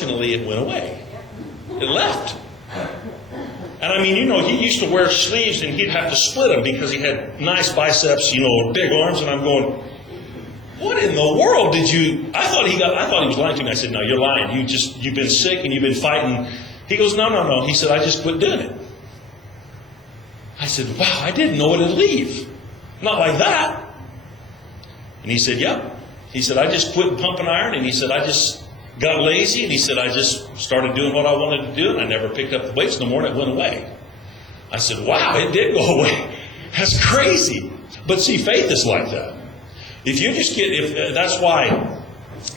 Unfortunately, it went away. It left. And I mean, he used to wear sleeves and he'd have to split them because he had nice biceps, big arms. And I'm going, what in the world did you? I thought he was lying to me. I said, no, you're lying. You've been sick and you've been fighting. He goes, no. He said, I just quit doing it. I said, wow, I didn't know it'd leave. Not like that. And he said, yep. He said, I just quit pumping iron. And he said, I just got lazy. And he said, I just started doing what I wanted to do. And I never picked up the weights no more. And it went away. I said, wow, it did go away. That's crazy. But see, faith is like that. That's why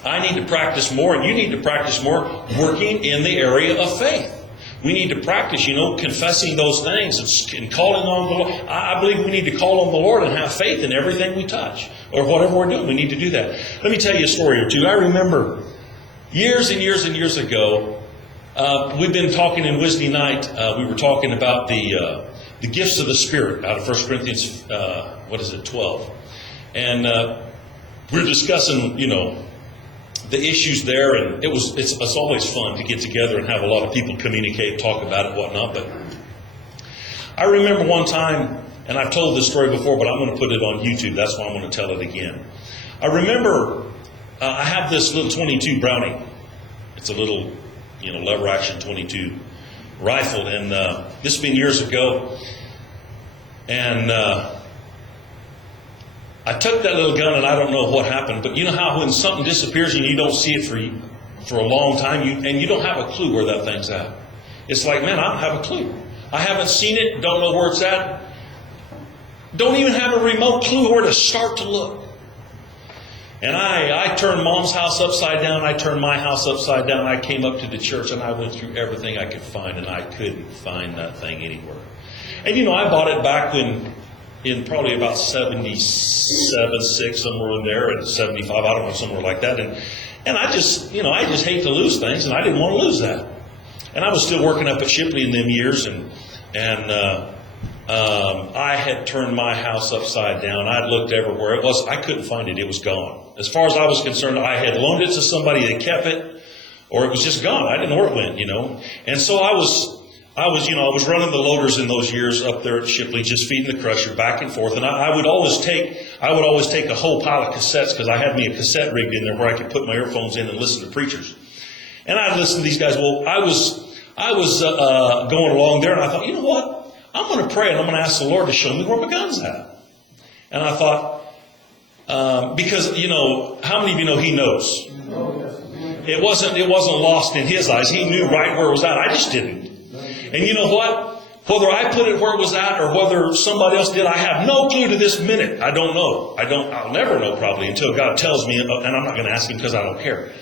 I need to practice more, and you need to practice more working in the area of faith. We need to practice, confessing those things and calling on the Lord. I believe we need to call on the Lord and have faith in everything we touch or whatever we're doing. We need to do that. Let me tell you a story or two. I remember years and years and years ago, we've been talking in Wednesday night. We were talking about the gifts of the Spirit out of 1 Corinthians, 12. And we're discussing, the issues there, and it's always fun to get together and have a lot of people communicate, talk about it, whatnot. But I remember one time, and I've told this story before, but I'm going to put it on YouTube. That's why I'm going to tell it again. I remember I have this little 22 Browning. It's a little, lever action 22 rifle, and this has been years ago. And I took that little gun, and I don't know what happened, but you know how when something disappears and you don't see it for a long time, and you don't have a clue where that thing's at. It's like, man, I don't have a clue. I haven't seen it, don't know where it's at. Don't even have a remote clue where to start to look. And I turned Mom's house upside down. I turned my house upside down. I came up to the church, and I went through everything I could find, and I couldn't find that thing anywhere. And I bought it back in probably about 77, 6, somewhere in there, and 75, I don't know, somewhere like that. And I just hate to lose things, and I didn't want to lose that. And I was still working up at Shipley in them years, and I had turned my house upside down. I'd looked everywhere. I couldn't find it. It was gone. As far as I was concerned, I had loaned it to somebody that kept it, or it was just gone. I didn't know where it went, And so I was running the loaders in those years up there at Shipley, just feeding the crusher back and forth. And I would always take a whole pile of cassettes, because I had me a cassette rigged in there where I could put my earphones in and listen to preachers. And I'd listen to these guys. Well, I was going along there, and I thought, you know what? I'm going to pray, and I'm going to ask the Lord to show me where my gun's at. And I thought, because, how many of you know He knows? It wasn't lost in His eyes. He knew right where it was at. I just didn't. And you know what? Whether I put it where it was at or whether somebody else did, I have no clue to this minute. I don't know. I'll never know probably until God tells me, and I'm not going to ask Him because I don't care.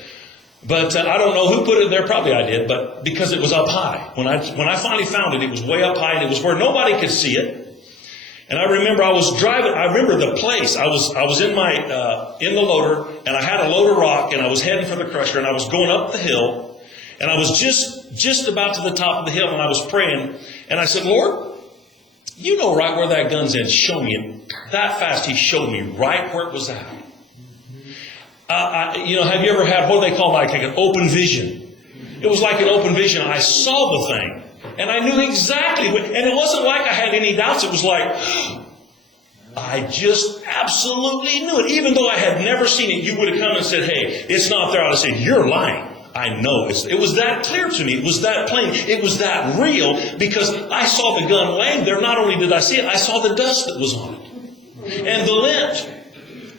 But I don't know who put it there. Probably I did, but because it was up high. When I finally found it, it was way up high, and it was where nobody could see it. And I remember I was driving. I remember the place. I was in the loader, and I had a load of rock, and I was heading for the crusher, and I was going up the hill. And I was just about to the top of the hill, and I was praying. And I said, Lord, you know right where that gun's at. Show me. And that fast, He showed me right where it was at. Have you ever had, what do they call it, like an open vision? It was like an open vision. I saw the thing, and I knew exactly what. And it wasn't like I had any doubts. It was like, I just absolutely knew it. Even though I had never seen it, you would have come and said, hey, it's not there. I would have said, you're lying. I know. It was that clear to me. It was that plain. It was that real, because I saw the gun laying there. Not only did I see it, I saw the dust that was on it. And the lint.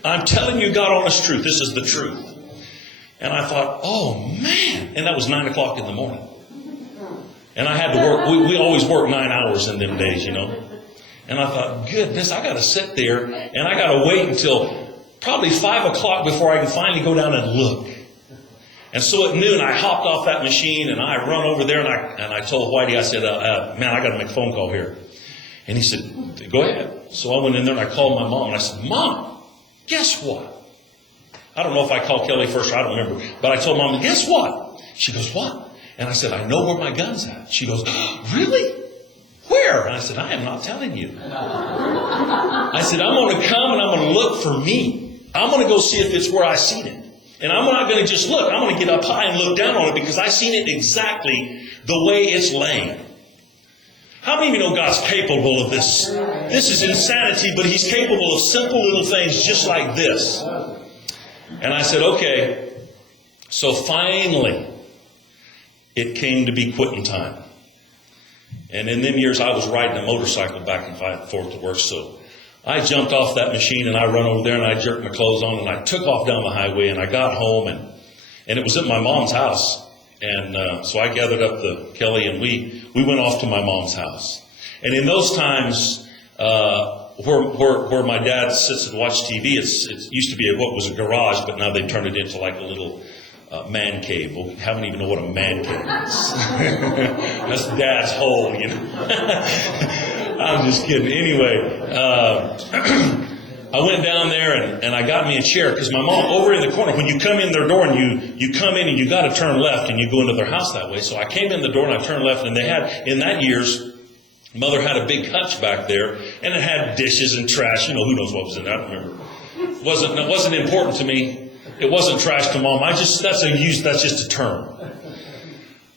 I'm telling you, God, honest truth. This is the truth. And I thought, oh, man. And that was 9 o'clock in the morning. And I had to work. We always work 9 hours in them days, And I thought, goodness, I got to sit there, and I got to wait until probably 5 o'clock before I can finally go down and look. And so at noon, I hopped off that machine, and I run over there, and I told Whitey, I said, man, I got to make a phone call here. And he said, go ahead. So I went in there, and I called my mom, and I said, Mom, guess what? I don't know if I called Kelly first, or I don't remember. But I told Mom, guess what? She goes, what? And I said, I know where my gun's at. She goes, really? Where? And I said, I am not telling you. I said, I'm going to come, and I'm going to look for me. I'm going to go see if it's where I seen it. And I'm not going to just look. I'm going to get up high and look down on it because I've seen it exactly the way it's laying. How many of you know God's capable of this? This is insanity, but He's capable of simple little things just like this. And I said, okay. So finally, it came to be quitting time. And in them years, I was riding a motorcycle back and forth to work. So I jumped off that machine and I run over there and I jerked my clothes on and I took off down the highway and I got home and it was at my mom's house. And so I gathered up the Kelly and we went off to my mom's house. And in those times, where my dad sits and watches TV, it used to be what was a garage, but now they turned it into like a little man cave. Well, we haven't even know what a man cave is. That's Dad's hole, you know. I'm just kidding. Anyway, I went down there and I got me a chair because my mom, over in the corner, when you come in their door and you come in and you got to turn left and you go into their house that way. So I came in the door and I turned left and they had, in that years, Mother had a big hutch back there and it had dishes and trash. You know, who knows what was in there. I don't remember. It wasn't important to me. It wasn't trash to Mom. That's just a term.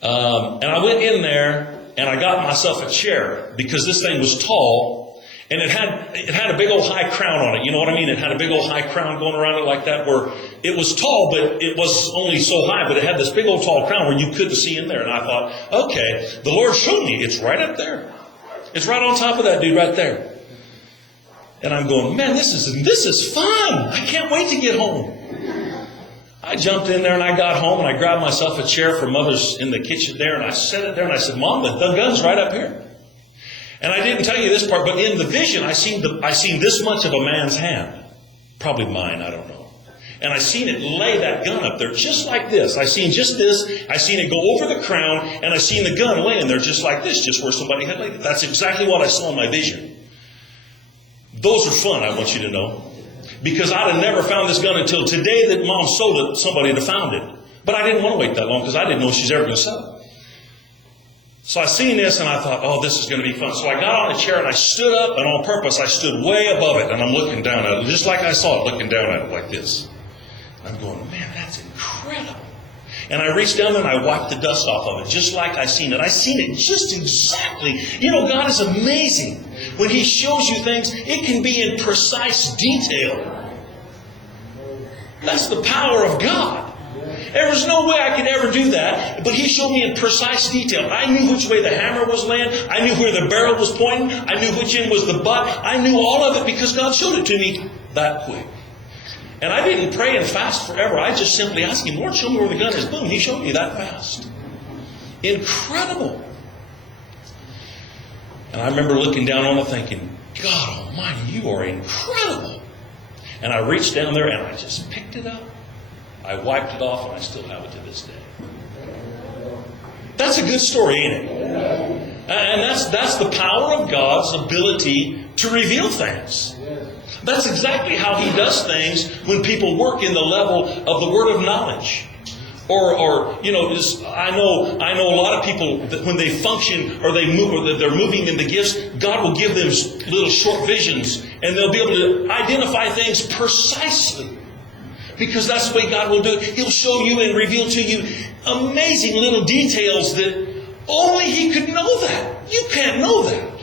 And I went in there and I got myself a chair because this thing was tall and it had a big old high crown on it. You know what I mean? It had a big old high crown going around it like that, where it was tall, but it was only so high, but it had this big old tall crown where you couldn't see in there. And I thought, okay, the Lord showed me it's right up there. It's right on top of that dude right there. And I'm going, man, this is fun. I can't wait to get home. I jumped in there and I got home and I grabbed myself a chair from Mother's in the kitchen there and I set it there and I said, Mom, the gun's right up here. And I didn't tell you this part, but in the vision, I seen this much of a man's hand. Probably mine, I don't know. And I seen it lay that gun up there just like this. I seen just this. I seen it go over the crown and I seen the gun laying there just like this, just where somebody had laid it. That's exactly what I saw in my vision. Those are fun, I want you to know. Because I'd have never found this gun until today that Mom sold it, somebody had found it. But I didn't want to wait that long because I didn't know she's ever going to sell it. So I seen this and I thought, oh, this is going to be fun. So I got on a chair and I stood up, and on purpose I stood way above it and I'm looking down at it, just like I saw it, looking down at it like this. I'm going, man, that's incredible. And I reached down there and I wiped the dust off of it, just like I seen it. I seen it just exactly. You know, God is amazing. When He shows you things, it can be in precise detail. That's the power of God. There was no way I could ever do that, but He showed me in precise detail. I knew which way the hammer was laying. I knew where the barrel was pointing. I knew which end was the butt. I knew all of it because God showed it to me that quick. And I didn't pray and fast forever. I just simply asked Him, Lord, show me where the gun is. Boom, He showed me that fast. Incredible. And I remember looking down on it thinking, God Almighty, you are incredible. And I reached down there and I just picked it up. I wiped it off and I still have it to this day. That's a good story, ain't it? And that's the power of God's ability to reveal things. That's exactly how He does things when people work in the level of the word of knowledge. Or you know, I know a lot of people that when they function or they move or that they're moving in the gifts, God will give them little short visions and they'll be able to identify things precisely. Because that's the way God will do it. He'll show you and reveal to you amazing little details that only He could know that. You can't know that.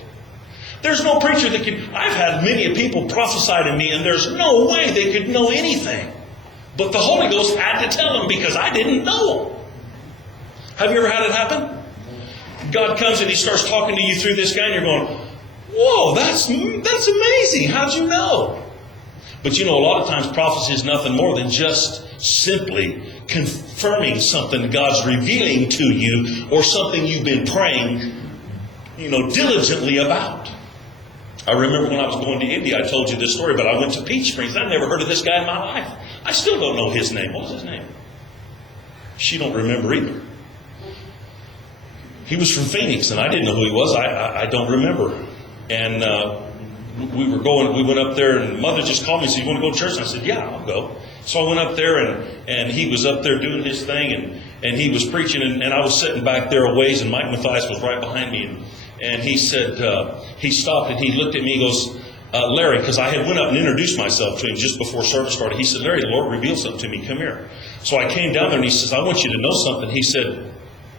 There's no preacher that can. I've had many people prophesy to me and there's no way they could know anything. But the Holy Ghost had to tell them because I didn't know. Have you ever had it happen? God comes and He starts talking to you through this guy and you're going, whoa, that's amazing. How'd you know? But you know, a lot of times prophecy is nothing more than just simply confirming something God's revealing to you or something you've been praying, diligently about. I remember when I was going to India, I told you this story, but I went to Peach Springs. I'd never heard of this guy in my life. I still don't know his name. What was his name? She don't remember either. He was from Phoenix, and I didn't know who he was. I don't remember. And we went up there, and Mother just called me and said, you want to go to church? And I said, yeah, I'll go. So I went up there, and he was up there doing his thing, and he was preaching, and I was sitting back there a ways, and Mike Mathias was right behind me, and he said, he stopped, and he looked at me, he goes, Larry, because I had went up and introduced myself to him just before service started. He said, Larry, the Lord revealed something to me. Come here. So I came down there and he says, I want you to know something. He said,